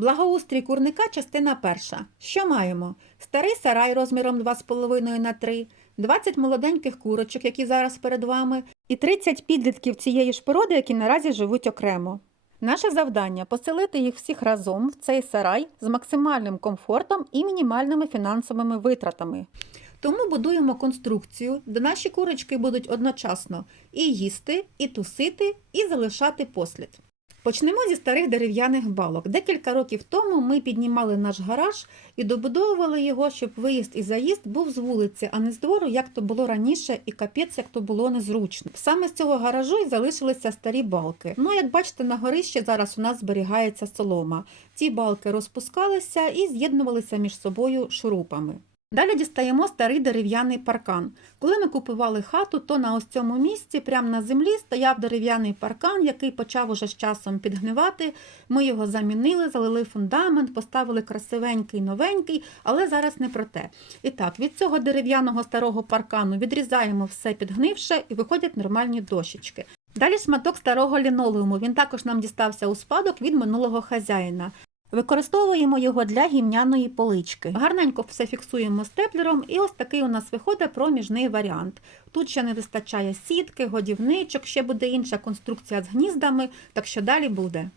Благоустрій курника, частина перша. Що маємо? Старий сарай розміром 2,5 на 3, 20 молоденьких курочок, які зараз перед вами, і 30 підлітків цієї ж породи, які наразі живуть окремо. Наше завдання поселити їх всіх разом в цей сарай з максимальним комфортом і мінімальними фінансовими витратами. Тому будуємо конструкцію, де наші курочки будуть одночасно і їсти, і тусити, і залишати послід. Почнемо зі старих дерев'яних балок. Декілька років тому ми піднімали наш гараж і добудовували його, щоб виїзд і заїзд був з вулиці, а не з двору, як то було раніше, і капець, як то було незручно. Саме з цього гаражу і залишилися старі балки. Ну, як бачите, на горищі зараз у нас зберігається солома. Ці балки розпускалися і з'єднувалися між собою шурупами. Далі дістаємо старий дерев'яний паркан. Коли ми купували хату, то на ось цьому місці, прямо на землі, стояв дерев'яний паркан, який почав уже з часом підгнивати. Ми його замінили, залили фундамент, поставили красивенький, новенький, але зараз не про те. І так, від цього дерев'яного старого паркану відрізаємо все підгнивше і виходять нормальні дощечки. Далі шматок старого лінолеуму. Він також нам дістався у спадок від минулого хазяїна. Використовуємо його для гімняної полички. Гарненько все фіксуємо степлером, і ось такий у нас виходить проміжний варіант. Тут ще не вистачає сітки, годівничок, ще буде інша конструкція з гніздами, так що далі буде.